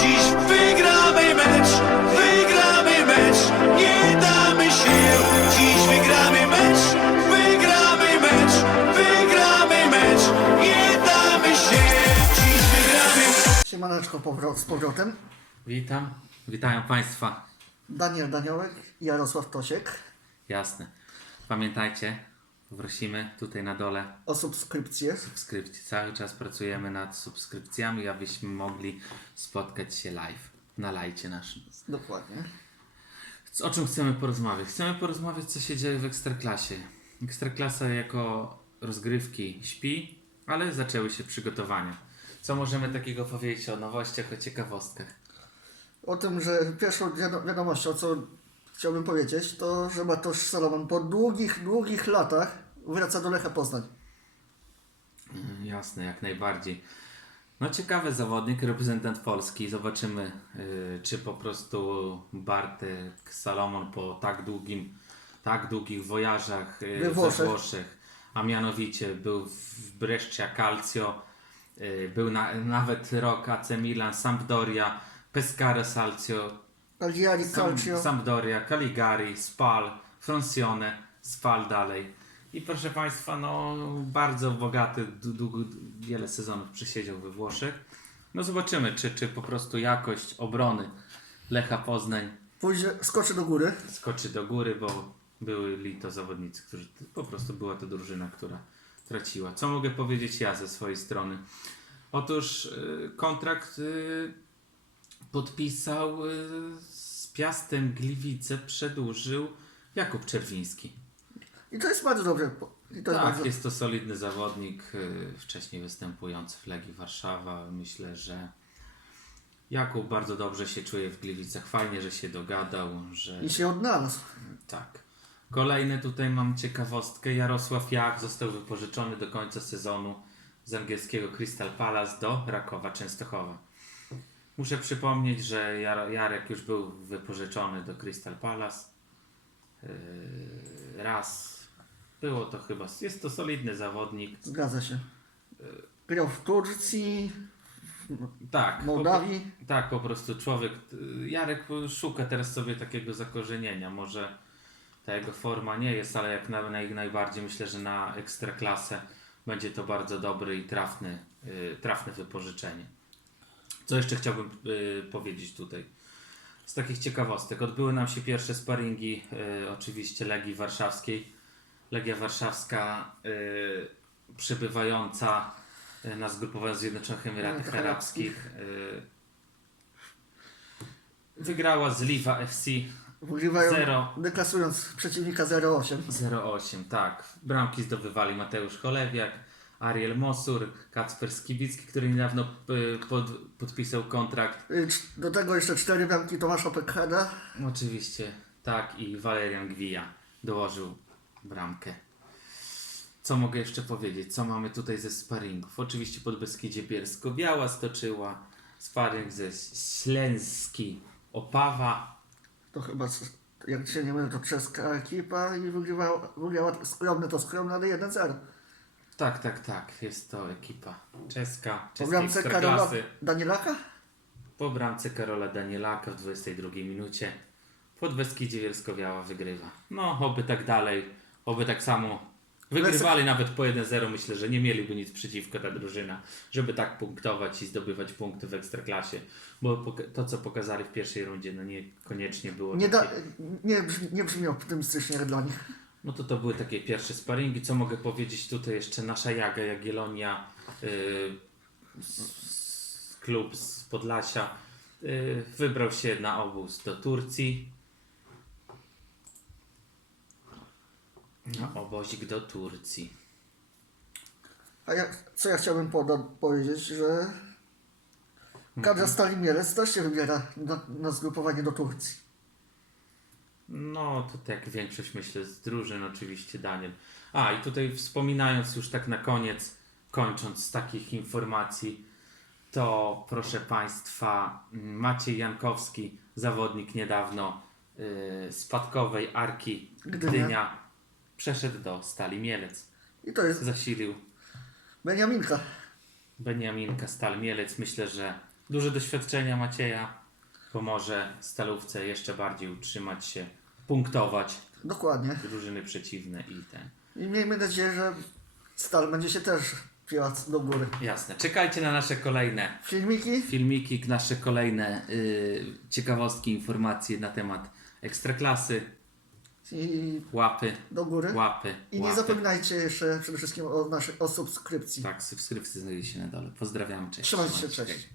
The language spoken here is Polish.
Dziś wygramy mecz, wygramy mecz, nie damy się. Dziś wygramy mecz, wygramy mecz, wygramy mecz, nie damy się. Dziś wygramy Siemaneczko z powrotem. Witam, witają Państwa. Daniel Daniołek i Jarosław Tosiek. Jasne. Pamiętajcie, prosimy tutaj na dole O subskrypcję. subskrypcji. Cały czas pracujemy nad subskrypcjami, abyśmy mogli spotkać się live na lajcie naszym. Dokładnie. O czym chcemy porozmawiać? Chcemy porozmawiać, co się dzieje w Ekstraklasie. Ekstraklasa jako rozgrywki śpi, ale zaczęły się przygotowania. Co możemy takiego powiedzieć o nowościach, o ciekawostkach? O tym, że pierwszą wiado- wiadomością, co chciałbym powiedzieć, to że Bartosz Salomon po długich, długich latach wraca do Lecha Poznań. Mm, Jasne, jak najbardziej. No ciekawy zawodnik, reprezentant Polski. Zobaczymy, y, czy po prostu Bartek Salomon po tak długim, tak długich wojażach y, We Włoszech. Włoszech, a mianowicie był w Brescia Calcio, y, był na, nawet rok AC Milan, Sampdoria, Pescara Calcio, Cagliari, Sam, Calcio. Sampdoria, Caligari, Spal, Francione, Spal dalej. I proszę Państwa, no bardzo bogaty, długo, wiele sezonów przesiedział we Włoszech. No zobaczymy, czy, czy po prostu jakość obrony Lecha Poznań Pójdzie, skoczy do góry. skoczy do góry, bo byli to zawodnicy, którzy po prostu była to drużyna, która traciła. Co mogę powiedzieć ja ze swojej strony? Otóż y, kontrakt y, podpisał y, z Piastem Gliwice, przedłużył Jakub Czerwiński. I to jest bardzo dobrze. I to jest Tak, bardzo... jest to solidny zawodnik, y, wcześniej występujący w Legii Warszawa. Myślę, że Jakub bardzo dobrze się czuje w Gliwicach. Fajnie, że się dogadał, że I się odnalazł. tak. Kolejny tutaj mam ciekawostkę. Jarosław Jak został wypożyczony do końca sezonu z angielskiego Crystal Palace do Rakowa Częstochowa. Muszę przypomnieć, że Jar- Jarek już był wypożyczony do Crystal Palace. Yy, raz. Było to chyba. Jest to solidny zawodnik. Zgadza się. Grał w Turcji, Tak. w po- Mołdawii. Tak, po prostu człowiek. y, Jarek szuka teraz sobie takiego zakorzenienia. Może ta jego forma nie jest, ale jak na, naj, najbardziej myślę, że na ekstraklasę będzie to bardzo dobry i trafny, trafne wypożyczenie. Co jeszcze chciałbym y, powiedzieć tutaj? Z takich ciekawostek. Odbyły nam się pierwsze sparingi, y, oczywiście Legii Warszawskiej. Legia Warszawska y, przybywająca y, na zgrupowaniu Zjednoczonych Emiratach Arabskich. Arabskich. y, Wygrała z Liwa FC Wygrywają, Zero. deklasując przeciwnika 0,8. 0,8, tak. Bramki zdobywali Mateusz Cholewiak, Ariel Mosur, Kacper Skibicki, który niedawno y, pod, podpisał kontrakt. Y, Do tego jeszcze cztery bramki Tomasza Pekheda. Oczywiście, tak, i Walerian Gwija dołożył bramkę. Co mogę jeszcze powiedzieć? Co mamy tutaj ze sparingów? Oczywiście pod Beskidzie Bielsko-Biała stoczyła sparing ze Ślęski Opawa. To chyba, jak się nie mylę, to czeska ekipa i wygrywała, wygrała skromne to skromne, ale 1-0. Tak, tak, tak, jest to ekipa czeska, Po czeskiej bramce Karola ekstraklasy. Danielaka? Po bramce Karola Danielaka w 22 minucie pod Beskidzie Bielsko-Biała wygrywa. No, oby tak dalej, oby tak samo wygrywali nawet po 1-0. Myślę, że nie mieliby nic przeciwko ta drużyna, żeby tak punktować i zdobywać punkty w Ekstraklasie. Bo poka- to, co pokazali w pierwszej rundzie, no niekoniecznie było Nie, da, takie... nie, brzmi, nie brzmi optymistycznie dla nich. No to to były takie pierwsze sparingi. Co mogę powiedzieć tutaj jeszcze? Nasza Jaga Jagiellonia, yy, s- klub z Podlasia, yy, wybrał się na obóz do Turcji. Na obozik do Turcji. A ja, co ja chciałbym poda, powiedzieć, że kadra Stali Mielec też się wybiera na, na zgrupowanie do Turcji. No, to tak jak większość myślę z drużyn, oczywiście Daniel. A i tutaj wspominając już tak na koniec, kończąc z takich informacji, to proszę Państwa, Maciej Jankowski, zawodnik niedawno yy, spadkowej Arki Gdynia. Gdynia, przeszedł do Stali Mielec. I to jest Zasilił Beniaminka. Beniaminka Stal Mielec. Myślę, że Duże doświadczenia Macieja pomoże stalówce jeszcze bardziej utrzymać się, punktować Dokładnie. drużyny przeciwne i ten. I miejmy nadzieję, że Stal będzie się też piła do góry. Jasne. Czekajcie na nasze kolejne Filmiki? filmiki, nasze kolejne y, ciekawostki, informacje na temat ekstraklasy, I łapy, do góry. łapy. I nie łapy. zapominajcie jeszcze przede wszystkim o, naszej, o subskrypcji. Tak, subskrypcje znajduje się na dole. Pozdrawiam, cześć. Trzymajcie się, cześć.